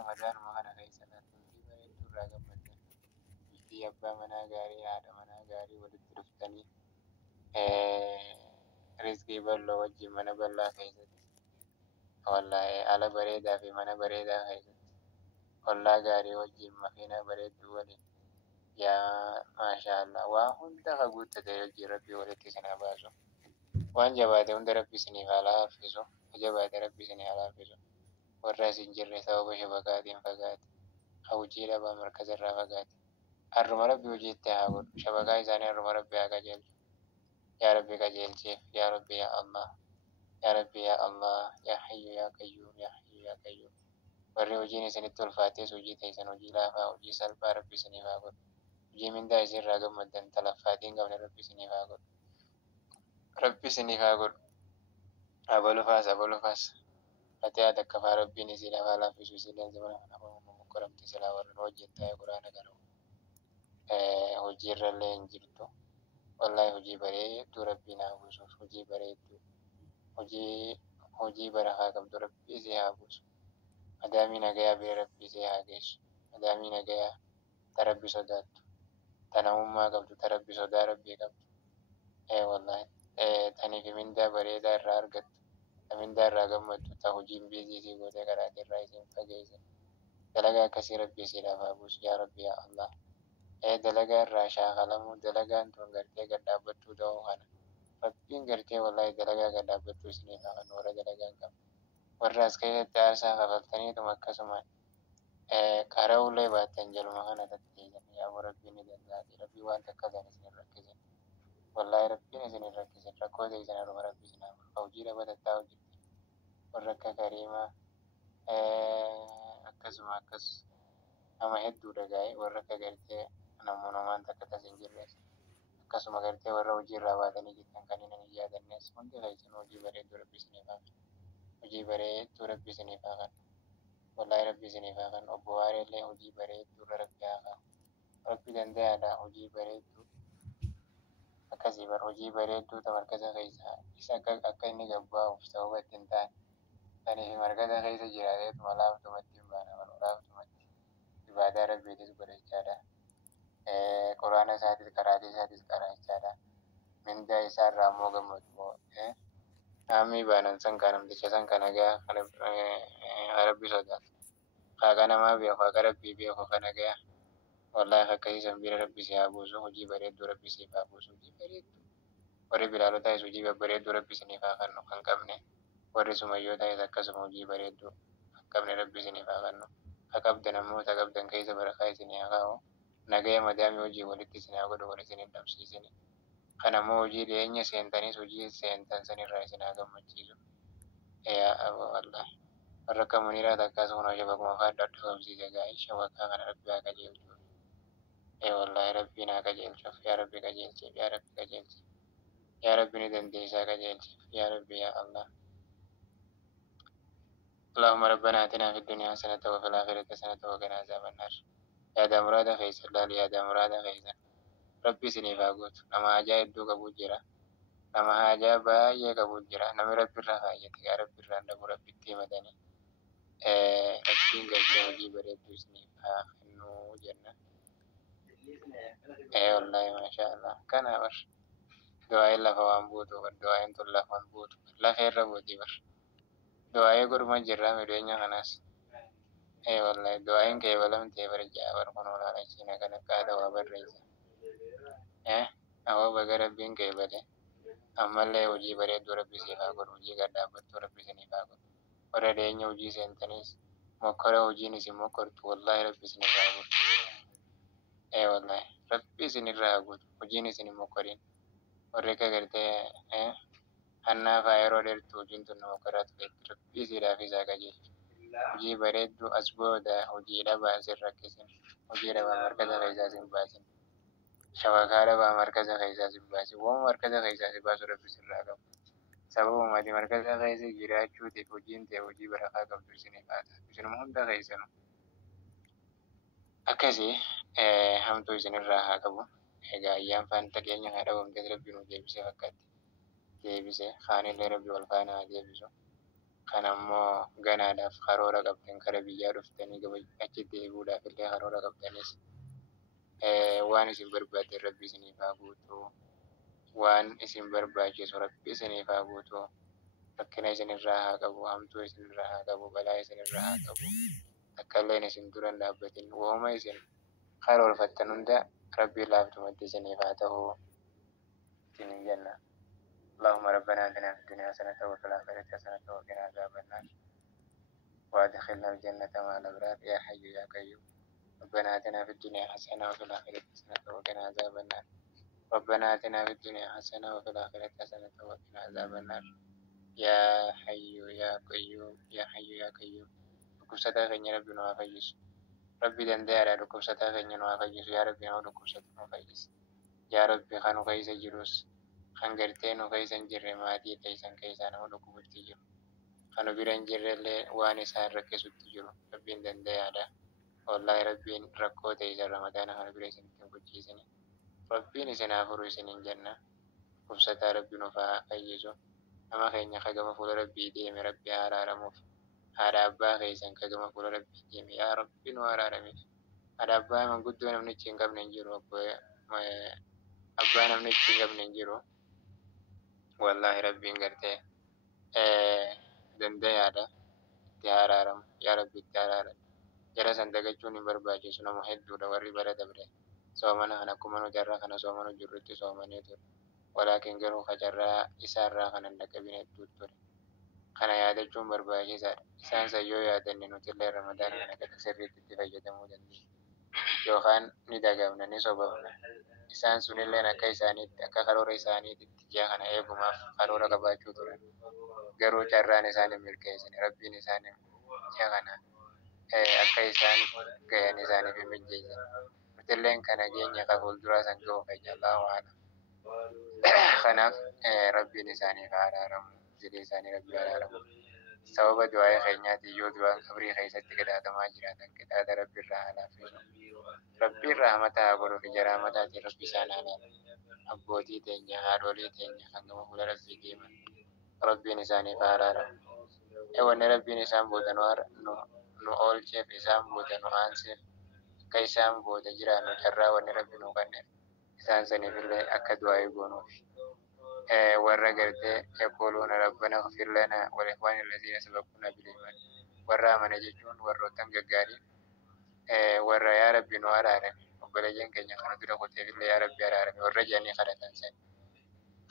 Ramadan mana keessa bultii bareedduu irraa gammaddan. Bultii abbaa manaa gaarii, haadha manaa gaarii walitti dhuftanii rizqii bal'oo wajjin mana bal'aa keessatti wallahi ala bareedaa fi mana bareedaa keessatti ollaa gaarii wajjin makiinaa bareedduu waliin yaa maashaallah waa hunda ka guuttate wajjin rabbii walitti isin haa baasu. Waan jabaate hunda rabbi isiniif haa laaffisu. Jabaate rabbi isinii haa laaffisu. Warra isin jirre sababa shabakaatiin fagaate. Hawjii dhabaa markaza irraa fagaate. Harruma rabbi hojiitti haa godhu. Shabakaa isaanii harruma rabbi haa qajeelchu. Yaa rabbi qajeelcheef. Yaa rabbi yaa Allah. Yaa rabbi yaa Allah. Yaa hayyu yaa qayyuum. Yaa hayyu yaa qayyuum. Warri hojiin isinitti ulfaates hojii teessan hojii laafaa hojii salphaa rabbi isiniif haa godhu. Hojii mindaa isinirraa gammaddan talaffaatiin qabne rabbi isiniif haa godhu. Rabbi isiniif haa godhu. Abalufaas abalufaas. Ati haa takka faa rabbiin isii lafaa laaffisu isilleen zamana kana qoramti silaa warra hojii taa'ee quraana garuu. Hojii irrallee hin jirtu. Wallahi hojii bareedduu rabbiin haa buusuuf hojii bareedduu. Hojii barakaa qabdu rabbi isii haa buusu. Madaamii nagayaa bira rabbi isii haa geessu. Madaamii nagayaa ta rabbi sodaattu. Ta namummaa qabdu ta rabbi sodaa rabbii qabdu. Wallahi taniif mindaa bareedaa irraa argattu. Ta mindaa irraa gammaddu ta hojiin biizii isii gootee karaati irraa isin fageessan. Dalagaa akkasii rabbi isii lafaa buusu yaa rabbi yaa Allah. Dalagaa irraa shaakalamuu dalagaan tun gartee gad dhaabbattuu ta'uu kana. Rabbiin gartee wallahi dalagaa gad dhaabbattuu isiniif haa kennu warra dalagaa hin qabne. Warra as keessatti aarsaa kafaltaniituma akkasumaan karaa ulee baattan jaluma kana tatteessan yaa rabbiin ni danda'a. Rabbii waan takka kan isin rakkisin. Wallahi rabbiin isin rakkisin rakkoo teessan haruma rabbi isin haa godhu. Hojii dhabatattaa hojjetti. Warra akka Kariimaa akkasuma akkas nama hedduudha gaa'e warra akka gartee namoonni takka tas hin jirres akkasuma gartee warra hojii irraa baatanii jirtan kan hin yaadannes hundi keessan hojii bareedduu rabbi isiniif haa kennu. Hojii bareedduu rabbi isiniif haa kennu. Wallahi rabbi isiniif haa kennu. Obbo Waareellee hojii bareedduu rabbi haa kennu. Rabbi danda'aadha hojii bareedduu akkasii bar hojii bareedduu ta markaza keessa isa akka inni gabbaa'uuf sababa ittiin ta'an. Taniif markaza keessa jiraateetuma laaftumatti hin baana malu laaftumatti ibaadaa rabbiitis godhachaadha. Quraana isaatis karaatii isaatis qaraachaadha. Mindaa isaarraa ammoo gammadu. Namni baanan san kan namticha san kan nagaa kan rabbi sodaatu. Haqa namaa beeku haqa rabbii beeku kan nagaa. Wallahi akkasiisan bira rabbi si haa buusu hojii bareedduu rabbi siif haa buusu hojii bareedduu. Warri bilaalotaas hojii babbareedduu rabbi isiniif haa kennu kan qabne. Warri sumayyootaas akkasuma hojii bareedduu kan qabne rabbi isiniif haa kennu. Ha qabdan ammoo ta qabdan keessa barakaa isinii haa kaa'u. Nagaya madaamii hojii walitti isin haa godhu wal isin hin dhabsiisini. Kan ammoo hojii dhiyeenya seentanis hojii seentan sanirraa isin haa gammachiisu. Wallahi. Warra akka muniiraa takkaas kun shabakuma faadda adda qabsiise gaa'e shabakaa kana rabbi haa qajeelchu. Wallahi rabbiin haa qajeelchuuf yaa rabbi qajeelcheef yaa rabbi qajeelcheef. Yaa rabbi ni dandeessaa qajeelcheef yaa rabbi yaa Allah. اللهم ربنا آتنا في الدنيا حسنة وفي الآخرة حسنة وقنا عذاب النار. يا دا مراد خيس الله يا دا مراد خيس ربي سني فاقوت نما عجائب دو قبول جرا نما عجائب باية قبول جرا نما ربي الرخاية يا ربي الرندب ربي التيمدني ربي قلت وجي بريد سني فاخنو جنة. والله ما شاء الله كان أمر دعاء الله فوان بوتو والدعاء انتو الله فوان بوتو لا خير ربوتي بر دعاء قرما جرا مدوينيا خناس. والله دعاء كي ولم تبر جابر قنولا رجينا كان كادا وابر ريزا. أهو بغير ربين كي بده أما اللي وجي بريد ربي سيفا قر وجي قدا بطو ربي سنفا قر وردين وجي سنتنيس مكرا وجي نسي مكرت والله ربي سنفا قر. والله ربي سنفا قر وجي نسي مكرين ورقا قرتي أنا فايرو ديرتو جنتو نمكرات ربي سيرا في ساقا جيل. Hojii bareedduu as booda hojiidha baasin rakkisin hojiidha baa markaza keessaa sin baasin shabakaadha baa markaza keessaa sin baasin waan markaza keessaa si baasu rabbi sirraa qabu sababumati markaza keessa jiraachuutiif hojiin ta'e hojii barakaa qabdu isiniif haa taatu isinuma hunda keessanu akkasii hamtuu isinirraa haa qabu. Egaa ayyaan faanta dhiyeenya haa dhabamte rabbi nu deebisee fakkaatti deebisee kaanillee rabbi wal faana haa deebisu. kan ammoo ganaadhaaf karoora qabdan kara biyyaa dhuftanii achitti deebi'uudhaaf illee karoora qabdanis waan isin barbaaddan rabbi isiniif haa guutu. Waan isin barbaachisu rabbi isiniif haa guutu. Rakkina isinirraa haa qabu, hamtuu isinirraa haa qabu, balaa isinirraa haa qabu. Akkalleen isin duran dhaabbatin wooma isin karoorfattan hunda rabbi laaftumatti isiniif haa ta'u isinin jenna. اللهم ربنا آتنا في الدنيا حسنة وفي الآخرة حسنة وقنا عذاب النار وادخلنا الجنة مع الأبرار يا حي يا قيوم. ربنا آتنا في الدنيا حسنة وفي الآخرة حسنة وقنا عذاب النار. ربنا آتنا في الدنيا حسنة وفي الآخرة حسنة وقنا عذاب النار يا حي يا قيوم يا حي يا قيوم. لكبستا غني ربي نوا فيس ربي دندار لكبستا غني نوا فيس يا ربي نوا لكبستا نوا فيس يا ربي خانو فيس جلوس خنگرتين وفيس انجر ماتي تيسان كيسان ولكبت تجر خانو بيران جر اللي واني سان ركسو تجر ربي دندار والله ربي ركو تيسان رمضان خانو بيران تنكجيسني ربي نسنا فروسن الجنة كبستا ربي نفا فيسو أما خيني خجم فول ربي ديم ربي على رموف على أبا خيسان خجم فول ربي ديم يا ربي نوارا رميف على أبا من قدونا من نتشين قبل ننجرو أبا من نتشين قبل ننجرو والله ربي نقرته دندي هذا تهارارم يا ربي تهارارم جرى سندقجوني برباجي سنو محيط دولا وري برا دبره soomana kana akkuma nu jarraa kana soomanu jirrutti soomanii ture. Walaakin garuu kajarraa isaarraa kanan dhaqqabin hedduu ture. Kana yaadachuun barbaachisaadha. Isaan sayyoo yaadanne nutillee Ramadaan kana akka sirriitti itti fayyadamuu dandeenya. Yookaan ni dagabna ni sobamna. Isaan sunilleen akka isaaniitti akka karoora isaaniitti ji'a kana eegumaaf karoora qabaachuu turan. Garuu carraan isaan hin milkeessine rabbiin isaan ji'a kana akka isaan gahan isaaniif hin mijjeessine. Nutilleen kana keenya ka fuulduraa san ga'u fayya Allahu a'lam. Kanaaf rabbiin isaaniif haa araaramu. Zilii isaanii rabbi haa araaramu. Sababa du'aa keenyaati yoo du'aan qabrii keessatti qixaatamaa jiraatan qixaata rabbiirraa haa laaffisu. Rabbiirraa hamata haa godhuuf ijara hamataatiin rabbi isaan haa laafu. Abbootii teenya haadholii teenya kan gama fuula rabbii deeman rabbiin isaaniif haa araaramu. Wanni rabbiin isaan booda nu oolcheef isaan booda nu aanseef akka isaan booda jiraannu carraa wanni rabbi nu kenneef isaan saniifillee akka du'aa goonuuf. warra gartee yaquluuna rabbana ighfir lana wa li ikhwanina alladhina sabaquna bil iman. Warra amane jechuun warroottan gaggaarii warra yaa rabbi nu araarame obboleeyyan keenya kana dura qoteefillee yaa rabbi araarame warra jedhanii kadhatan san.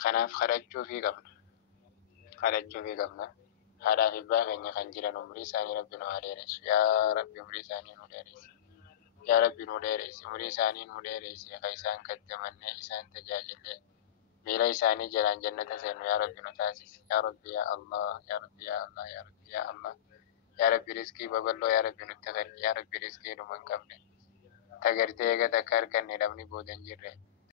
Kanaaf kadhachuufii qabna. Haadhaa fi abbaa keenya kan jiran umrii isaanii rabbi nu haa dheeressu. Yaa rabbi umrii isaanii nu dheeressi. Yaa rabbi nu dheeressi. Umrii isaanii nu dheeressi. Akka isaan kaddamannee isaan tajaajillee miila isaanii jalaan jannata seenu yaa rabbi nu taasisi. Yaa rabbi yaa Allah. Yaa rabbi yaa Allah. Yaa rabbi yaa Allah. Yaa rabbi riskii babal'oo yaa rabbi nutti kenni. Yaa rabbi riskii dhuma hin qabne. Tagartee eega takka harkanne dhabni booda hin jirre.